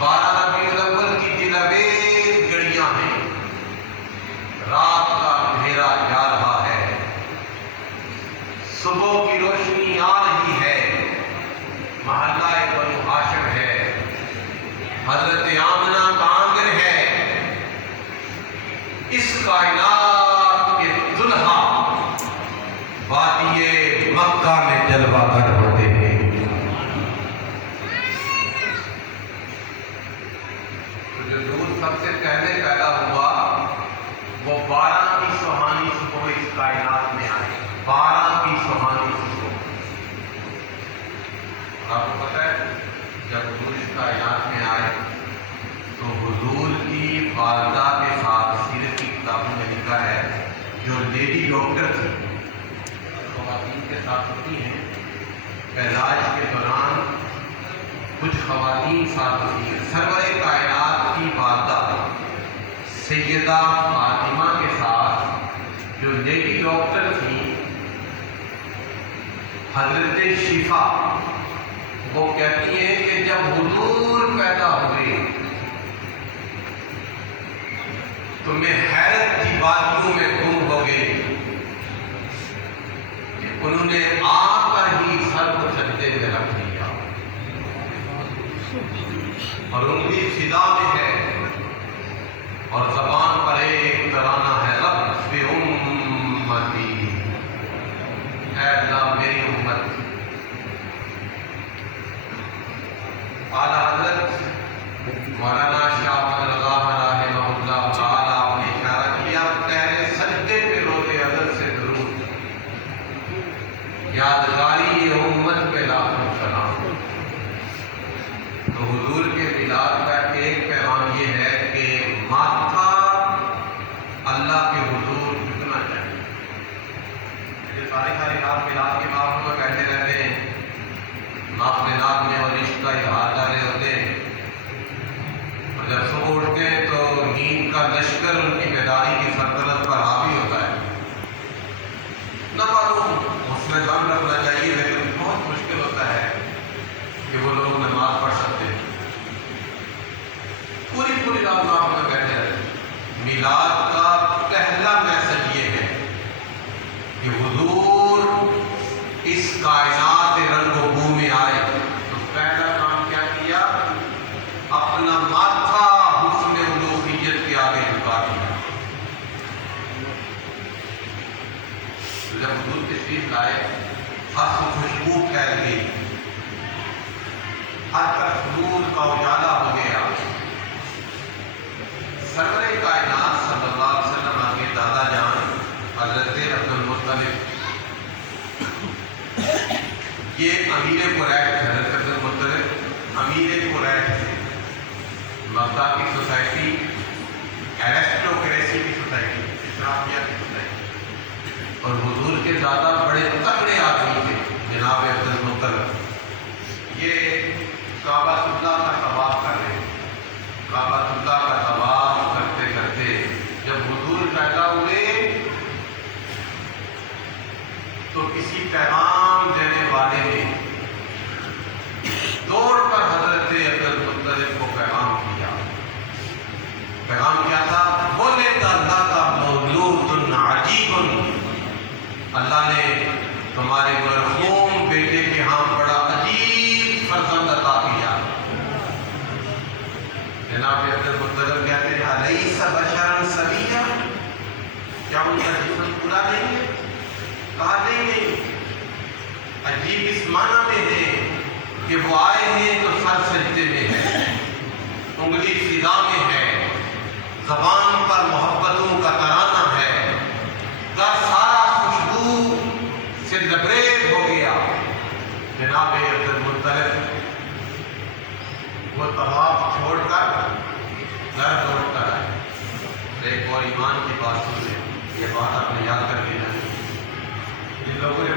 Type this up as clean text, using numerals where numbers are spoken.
12 ربیع الاول کی دلویز گھڑیاں ہیں، رات کا اندھیرا جا رہا ہے، صبح کی روشنی آ رہی ہے، محلہ بنو ہاشم ہے، حضرت آمنہ کا آنگن ہے، اس کائنات کے دلہا وادی مکہ میں جلوہ گر ہوتے ہیں۔ تو جو نور سب سے پہلے پیدا ہوا وہ 12 کی سہانی صبح اس کائنات میں آئے، 12 کی سہانی صبح۔ آپ کو پتہ ہے جب حضور اس کائنات میں آئے تو حضور کی والدہ کے ساتھ سیرت کی کتابوں میں لکھا ہے جو لیڈی ڈاکٹر تھی، خواتین کے ساتھ ہوتی ہیں علاج کے دوران، کچھ خواتین ساتھ ہوتی ہیں، سرور کائنات کی والدہ سیدہ فاطمہ کے ساتھ جو لیڈی ڈاکٹر تھی حضرت شفا، وہ کہتی ہیں کہ جب حضور پیدا ہوئے تو میں حیرت کی وادیوں میں گم ہو گئی کہ انہوں نے آ کر ہی سر کو سجدے میں رکھ دیا، اور انگلی فضا میں ہے اور زبان پر ایک ترانہ ہے، رب امتی، اے اللہ میری امت۔ اعلیٰ حضرت مولانا شاہ رضا رحمہ اللہ تعالیٰ آپ نے اشارہ کیا پہلے سجدے پہ روز ازل سے درود، یادگاری یہ امت پہ لاکھوں سلام۔ تو حضور کے میلاد کا ایک پیغام یہ ہے کہ ماتھا اللہ کے حضور جھکنا چاہیے۔ یہ ساری رات میلاد کے بعد میں بیٹھے رہتے ہیں، محفلات میں اور عشق کا اظہار کر رہے ہوتے ہیں، اور جب صبح اٹھتے ہیں تو نیند کا لشکر ان کی بیداری کی سلطنت پر حاوی ہوتا ہے۔ نہ معلوم اس میں دم رکھنا چاہیے، لیکن بہت مشکل ہوتا ہے کہ وہ لوگ نماز پڑھ سکتے ہیں، پوری رات آپ میں بیٹھے رہتے۔ میلاد کا پہلا میسج یہ ہے کہ حضور اس کائنات رنگ و بو میں آئے تو پہلا کام کیا کیا؟ اپنا ماتھا حسن الوہیت کے آگے جھکا دیا۔ جب حضور تشریف لائے ہر سے خوشبو پھیل گئی، ہر طرف نور کا اجالا ہو گیا۔ سرور کائنات صلی اللہ علیہ وسلم آگے دادا جان حضرت عبد المطلب، یہ امیر قریش، حضرت عبد المطلب امیر قریش تھے، مکہ کی سوسائٹی، ایرسٹوکریسی کی سوسائٹی، اشرافیہ کی سوسائٹی، اور حضور کے دادا بڑے تگڑے آدمی تھے جناب عبد المطلب۔ یہ کعبہ اللہ کا طواف کر رہے، کعبہ اللہ کا طواف کرتے کرتے جب حضور پیدا ہوئے تو کسی پیغام دینے والے نے دوڑ کر حضرت عبد المطلب کو پیغام کیا۔ پیغام کیا تھا؟ بولے اللہ کا مولود عجیب، اللہ نے تمہارے مرحوم بیٹے کے ہاں بڑا عجیب فرزند عطا کیا۔ جناب عبد المطلب کہتے ہیں الیس بشرا سویا، کیا ان کا جسم پورا نہیں ہے؟ کہا نہیں، عجیب اس معنی میں ہے کہ وہ آئے ہیں تو سر سجدے میں ہے، انگلی فضا میں ہے، زبان پر محبتوں کا ترانہ ہے، گھر سارا خوشبو سے لبریز ہو گیا۔ جناب عبد المطلب وہ طواف چھوڑ کر گھر لوٹ کر آئے۔ ایک اور ایمان کی بات سن لیں، یہ بات آپ نے یاد کر لینا، جن لوگوں نے